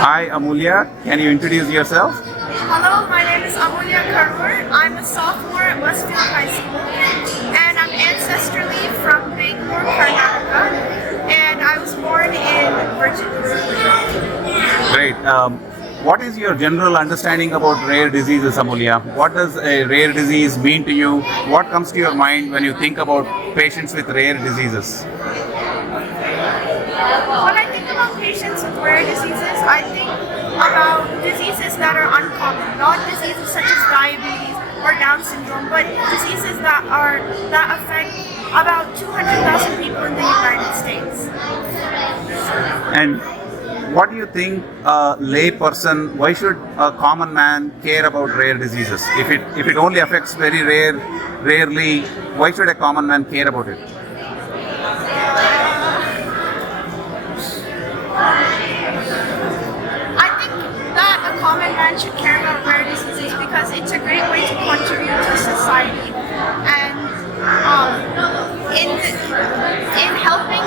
Hi Amulya, can you introduce yourself? Hello, my name is Amulya Karwar. I'm a sophomore at Westfield High School, and I'm ancestrally from Bangalore, Karnataka, and I was born in Virginia. Great. What is your general understanding about rare diseases, Amulya? What does a rare disease mean to you? What comes to your mind when you think about patients with rare diseases? When I think about patients with rare diseases, I think about diseases that are uncommon, not diseases such as diabetes or Down syndrome, but diseases that affect about 200,000 people in the United States. And what do you think a lay person, why should a common man care about rare diseases? If it only affects very rarely, why should a common man care about it? I think that a common man should care about rare diseases because it's a great way to contribute to society. And in helping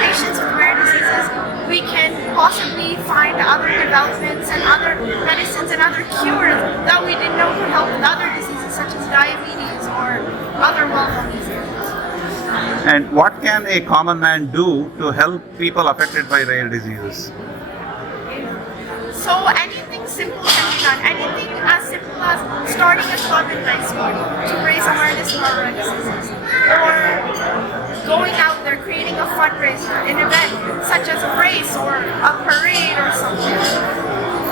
patients with rare diseases, we can possibly find other developments and other medicines and other cures that we didn't know could help with other diseases such as diabetes or other well-known diseases. And what can a common man do to help people affected by rare diseases? So anything simple can be done. Anything as simple as starting a club in high school to raise awareness about rare diseases, or going out there creating a fundraiser, an event such as a race or a parade or something.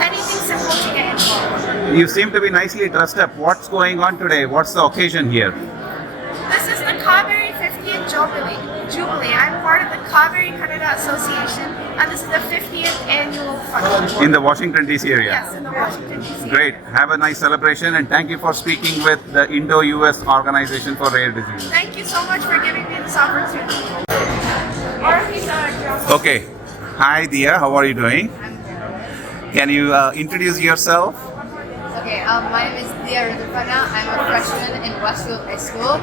Anything simple to get involved. You seem to be nicely dressed up. What's going on today? What's the occasion here? This is the Kaveri 50th Jubilee. I'm part of the Kaveri Kannada Association, and this is the 50th annual function. In the Washington DC area? Yes, in the Washington DC. Great. Have a nice celebration, and thank you for speaking with the IndoUS Organization for Rare Diseases. Thank you so much for giving me this opportunity. Okay. Hi Dia, how are you doing? Can you introduce yourself? Okay, my name is Dia Ridhipana. I'm a freshman in Westfield High School,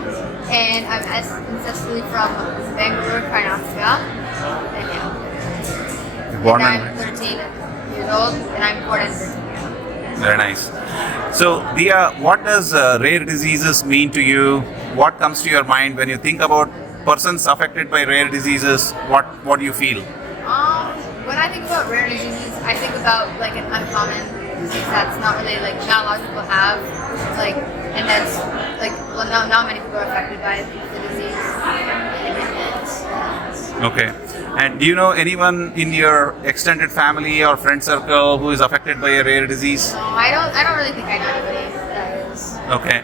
and I'm ancestrally from Bangalore, Karnataka. And yeah, Born and and I'm 13 years old, and I'm born in Virginia. Very nice. So, Dia, what does rare diseases mean to you? What comes to your mind when you think about persons affected by rare diseases? What do you feel? When I think about rare diseases, I think about like an uncommon disease that's not really like not a lot of people have, like, and that's like well, not many people are affected by the disease. Okay. And do you know anyone in your extended family or friend circle who is affected by a rare disease? No, I don't really think I know anybody that is. Okay.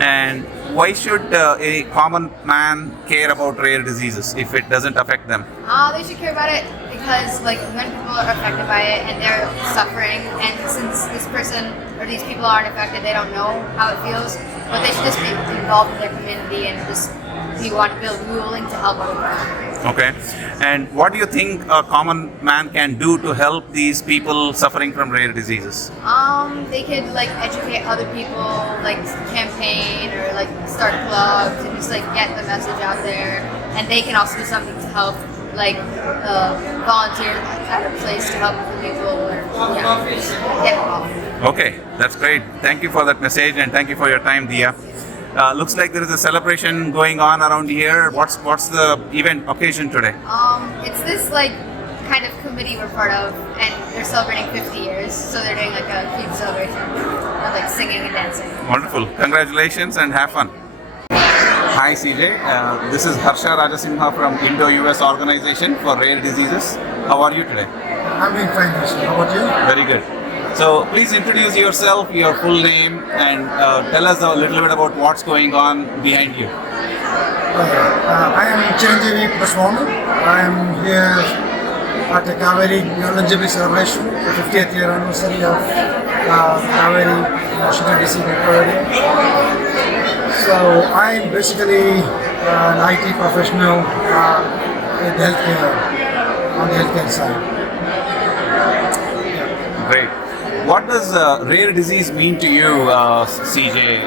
And why should a common man care about rare diseases if it doesn't affect them? They should care about it because like when people are affected by it and they're suffering, and since this person or these people aren't affected, they don't know how it feels, but they should just be involved in their community and just be willing to help other people. Okay. And what do you think a common man can do to help these people suffering from rare diseases? They could like educate other people, like campaign or like start clubs and just like get the message out there. And they can also do something to help, like volunteer at a place to help the people or get involved. Okay, that's great. Thank you for that message and thank you for your time, Dia. Looks like there is a celebration going on around here. What's the event occasion today? It's this like kind of committee we're part of, and they're celebrating 50 years, so they're doing like a huge celebration of like singing and dancing. Wonderful. Congratulations and have fun. Hi CJ, this is Harsha Rajasimha from IndoUS Organization for Rare Diseases. How are you today? I'm doing fine, Harsha. How about you? Very good. So please introduce yourself, your full name, and tell us a little bit about what's going on behind you. I am Chiranjeevi Praswamy. I am here at the Kaveri Jubilee celebration, the 50th year anniversary of Kaveri Washington DC metro area. So I am basically an IT professional in healthcare, on the healthcare side. Great. What does rare disease mean to you, CJ?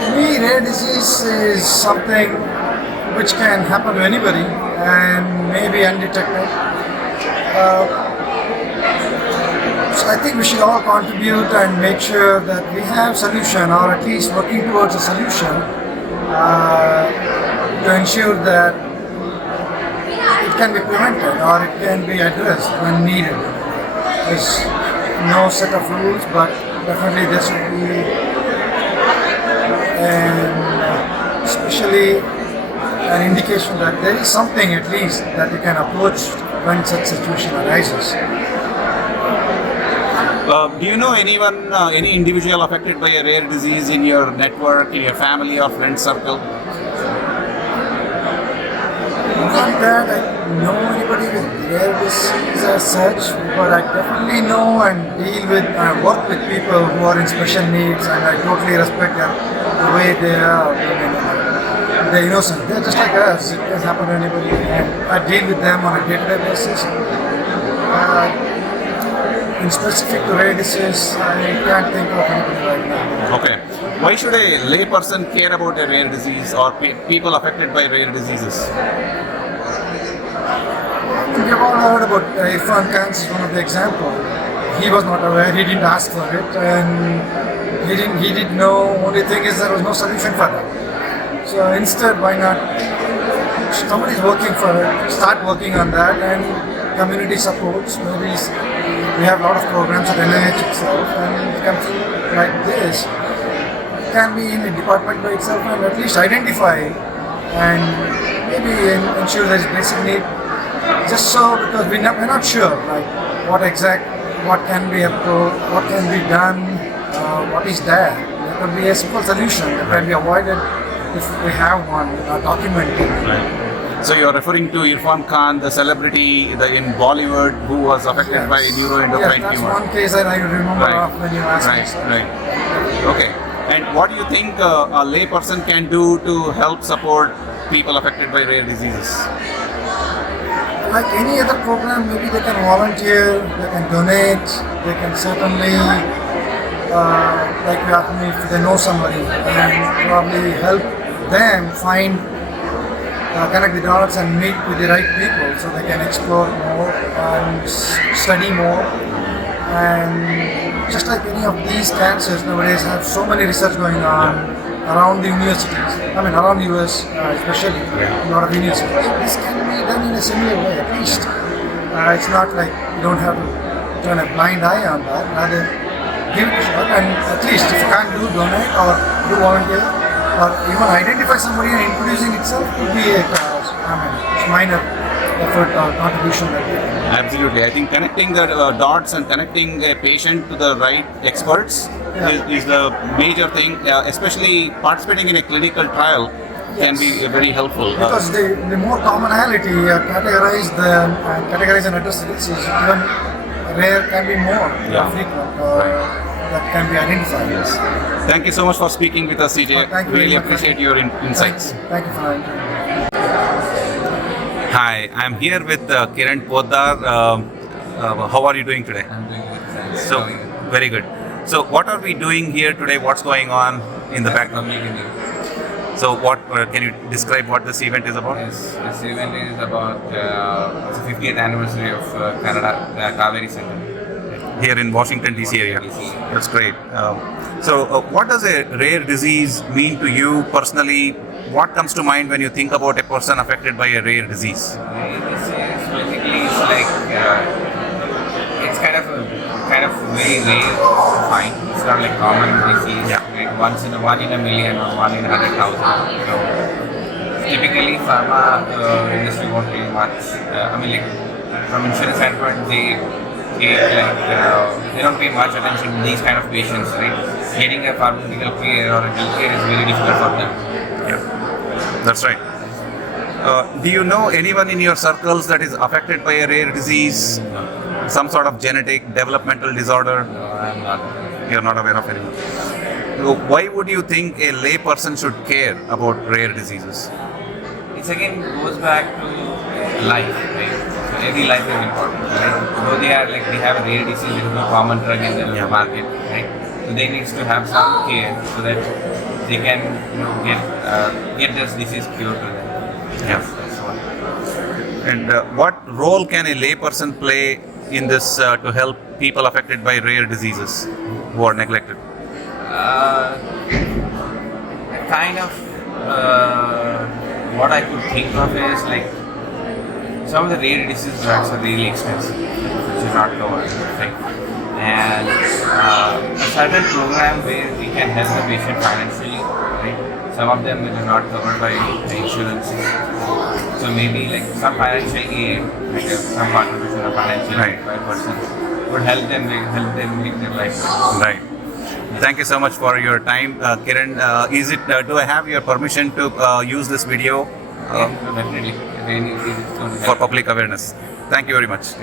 To me, rare disease is something which can happen to anybody and may be undetected. I think we should all contribute and make sure that we have solution, or at least working towards a solution to ensure that it can be prevented or it can be addressed when needed. There's no set of rules, but definitely there should be, and especially an indication that there is something at least that you can approach when such situation arises. Do you know anyone, any individual affected by a rare disease in your network, in your family or friend circle? Not that I know anybody with rare disease as such, but I definitely know and deal with and work with people who are in special needs, and I totally respect the way they are. They're innocent. They're just like us. It can happen to anybody, and I deal with them on a day-to-day basis. In specific to rare disease, I can't think of anything right now. Okay. Why should a layperson care about a rare disease or people affected by rare diseases? We have all heard about Irfan Khan is one of the examples. He was not aware, he didn't ask for it, and he didn't know. Only thing is there was no solution for that. So instead, why not? Somebody's working for it. Start working on that, and community supports. Maybe we have a lot of programs at NIH itself, and something like this can be in a department by itself, and at least identify and maybe ensure there is basic need. Just so, because we're not sure like what can be what can be done, what is there. There could be a simple solution that can be avoided if we have one documented. Right. So you're referring to Irfan Khan, the celebrity in Bollywood who was affected by neuroendocrine that's tumor. one case that I remember of when you asked me. Right. Okay. And what do you think a layperson can do to help support people affected by rare diseases? Like any other program, maybe they can volunteer, they can donate, they can certainly, like you asked me, if they know somebody, and probably help them find, connect the dots and meet with the right people so they can explore more and study more. And just like any of these cancers nowadays have so many research going on around the universities, around the US especially, a lot of universities. This can be done in a similar way at least. It's not like you don't have to turn a blind eye on that, rather give it a shot, and at least if you can't donate or do volunteer, or even identify somebody and introducing itself could be a minor effort or contribution that we can. Absolutely. I think connecting the dots and connecting a patient to the right experts is the major thing, especially participating in a clinical trial can be very helpful. Because the more commonality categorize and address the disease, even rare can be more frequent that can be identified. Yes. Thank you so much for speaking with us, CJ. Thank you Really very much. appreciate your insights. Thank you for having me. Hi, I'm here with Kiran Poddar. How are you doing today? I'm doing good. So, very good. So, what are we doing here today? What's going on in the background? So, what can you describe what this event is about? Yes, this event is about it's the 50th anniversary of Canada Kaveri Center. Here in Washington DC area. DC. That's great. What does a rare disease mean to you personally? What comes to mind when you think about a person affected by a rare disease? This is basically it's kind of very rare to find. It's not like common disease. Yeah. Like one in a million or 1 in 100,000. So typically pharma industry won't pay much. From insurance standpoint, they don't pay much attention to these kind of patients, right? Getting a pharmaceutical care or a healthcare is very difficult for them. Yeah, that's right. Do you know anyone in your circles that is affected by a rare disease, some sort of genetic, developmental disorder? No, I'm not. You're not aware of anyone. So why would you think a lay person should care about rare diseases? It again goes back to life, right? So every life is important, right? Though they have a rare disease, there is no common drug in the market, right? So they need to have some care so that they can get this disease cured to them. Yeah. That's one. And what role can a lay person play in this to help people affected by rare diseases who are neglected? Kind of what I could think of is like some of the rare disease drugs are really expensive, which is not covered, right? And a certain program where we can help the patient financially, right? Some of them are not covered by the insurance. So maybe like some financial aid, like some contribution of financial Right. aid by person would help them make their life. Right. Thank you so much for your time, Kiran. Do I have your permission to use this video Definitely. It's going to for help. public awareness? Thank you very much.